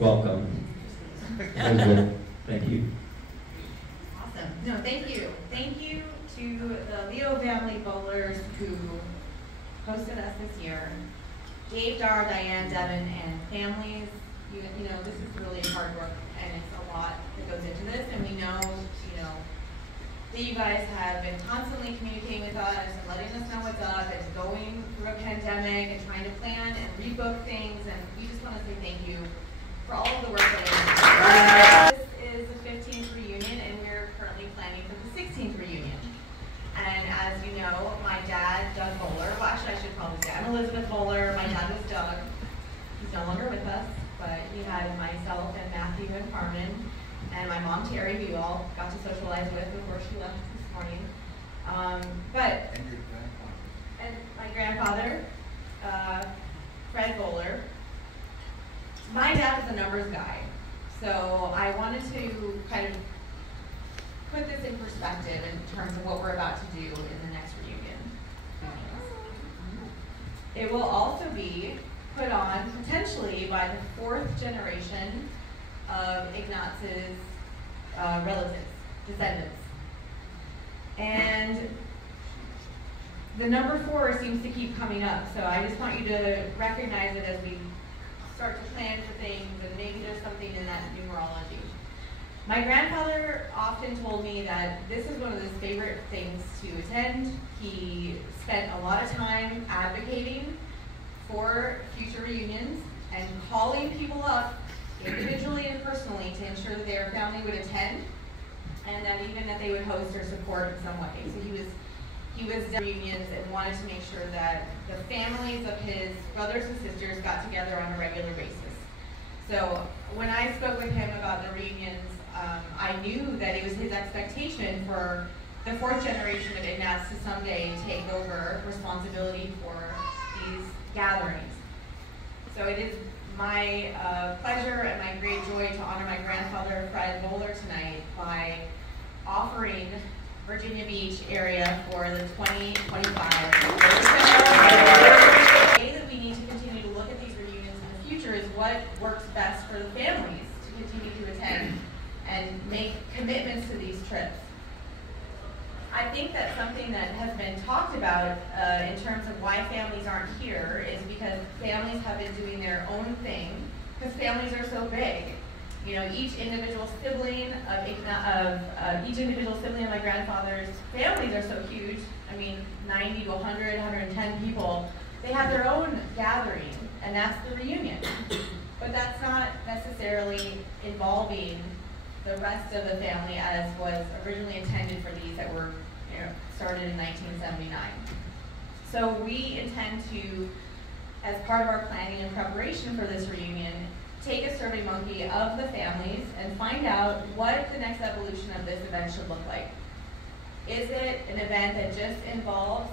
Welcome. Thank you. Awesome. No, thank you. Thank you to the Leo family Voellers who hosted us this year. Dave, Dar, Diane, Devin, and families. You know, this is really hard work, and it's a lot that goes into this. And we know, that you guys have been constantly communicating with us and letting us know what's up and going through a pandemic and trying to plan and rebook things. And we just want to say thank you for all of the work that you've done. This is the 15th reunion, and we're currently planning for the 16th reunion. And as you know, my dad, Doug Voeller, well actually I should call his dad, Elizabeth Voeller. My dad was Doug. He's no longer with us, but he had myself and Matthew and Carmen, and my mom Terry, who you all got to socialize with before she left this morning. And your grandfather. And my grandfather, Fred Voeller. My dad was a numbers guy, so I wanted to kind of put this in perspective in terms of what we're about to do in the next reunion. It will also be put on potentially by the 4th generation of Ignaz's relatives, descendants. And the number 4 seems to keep coming up, so I just want you to recognize it as we start to plan for things, and maybe there's something in that numerology. My grandfather often told me that this is one of his favorite things to attend. He spent a lot of time advocating for future reunions and calling people up individually and personally to ensure that their family would attend, and that even that they would host or support in some way. So he was reunions and wanted to make sure that the families of his brothers and sisters got together on a regular basis. So when I spoke with him about the reunions, I knew that it was his expectation for the 4th generation of Ignaz to someday take over responsibility for these gatherings. So it is my pleasure and my great joy to honor my grandfather, Fred Voeller, tonight by offering Virginia Beach area for the 2025. The way that we need to continue to look at these reunions in the future is what works best for the families to continue to attend and make commitments to these trips. I think that something that has been talked about in terms of why families aren't here is because families have been doing their own thing, because families are so big. You know, each individual sibling of my grandfather's families are so huge. I mean, 90 to 100, 110 people. They have their own gathering, and that's the reunion. But that's not necessarily involving the rest of the family as was originally intended for these that were started in 1979. So we intend to, as part of our planning and preparation for this reunion, take a survey monkey of the families and find out what the next evolution of this event should look like. Is it an event that just involves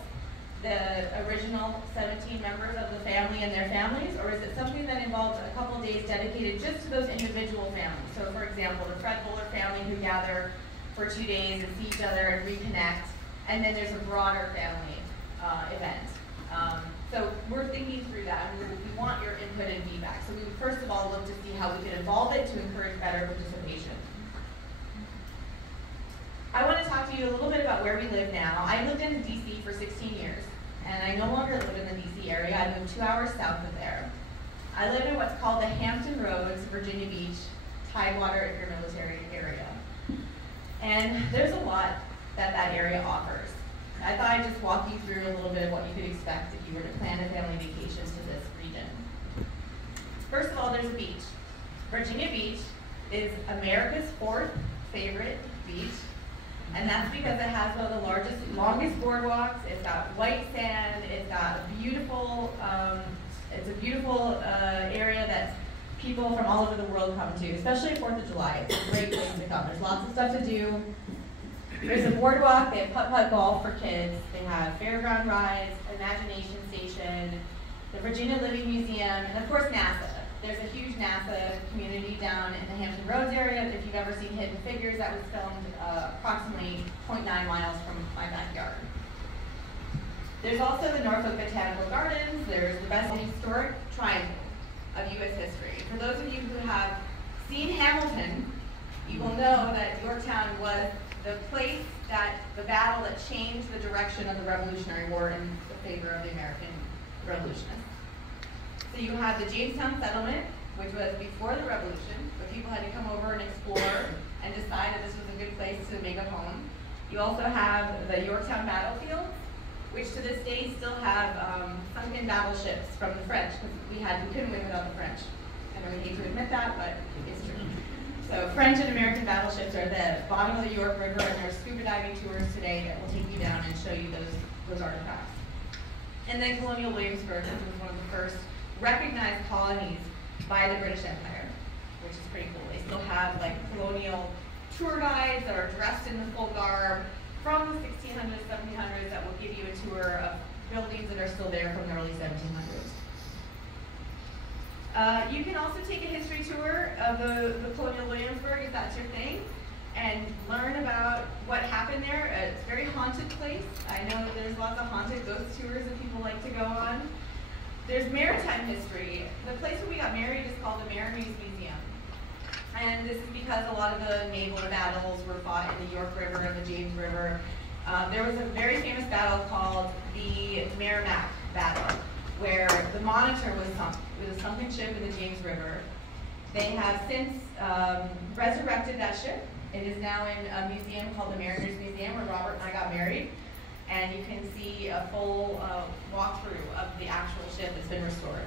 the original 17 members of the family and their families, or is it something that involves a couple of days dedicated just to those individual families? So for example, the Fred Voeller family who gather for 2 days and see each other and reconnect, and then there's a broader family event. So we're thinking through that, and we want your input and feedback. So we would first of all look to see how we could evolve it to encourage better participation. I want to talk to you a little bit about where we live now. I lived in DC for 16 years, and I no longer live in the DC area. I moved 2 hours south of there. I live in what's called the Hampton Roads, Virginia Beach, Tidewater Intermilitary Area. And there's a lot that that area offers. I thought I'd just walk you through a little bit of what you could expect if you were to plan a family vacation to this region. First of all, there's a beach. Virginia Beach is America's 4th favorite beach, and that's because it has one of the longest boardwalks. It's got white sand. It's got a beautiful, area that people from all over the world come to, especially 4th of July. It's a great place to come. There's lots of stuff to do. There's a boardwalk. They have putt-putt golf for kids. They have fairground rides, imagination station, the Virginia Living Museum, and of course NASA. There's a huge NASA community down in the Hampton Roads area. If you've ever seen Hidden Figures, that was filmed approximately 0.9 miles from my backyard. There's also the Norfolk Botanical Gardens. There's the best historic triangle of U.S. history. For those of you who have seen Hamilton, you will know that Yorktown was the place that the battle that changed the direction of the Revolutionary War in the favor of the American revolutionists. So you have the Jamestown settlement, which was before the Revolution, but people had to come over and explore and decide that this was a good place to make a home. You also have the Yorktown battlefield, which to this day still have sunken battleships from the French, because we couldn't win without the French. I know we hate to admit that, but it's true. So French and American battleships are the bottom of the York River, and there are scuba diving tours today that will take you down and show you those artifacts. And then Colonial Williamsburg, which was one of the first recognized colonies by the British Empire, which is pretty cool. They still have like colonial tour guides that are dressed in the full garb from the 1600s, 1700s that will give you a tour of buildings that are still there from the early 1700s. You can also take a history tour of the Colonial Williamsburg if that's your thing, and learn about what happened there. It's a very haunted place. I know that there's lots of haunted ghost tours that people like to go on. There's maritime history. The place where we got married is called the Mariners Museum. And this is because a lot of the naval battles were fought in the York River and the James River. There was a very famous battle called the Merrimack Battle, where the Monitor was sunk. It was a sunken ship in the James River. They have since resurrected that ship. It is now in a museum called the Mariners Museum, where Robert and I got married. And you can see a full walkthrough of the actual ship that's been restored.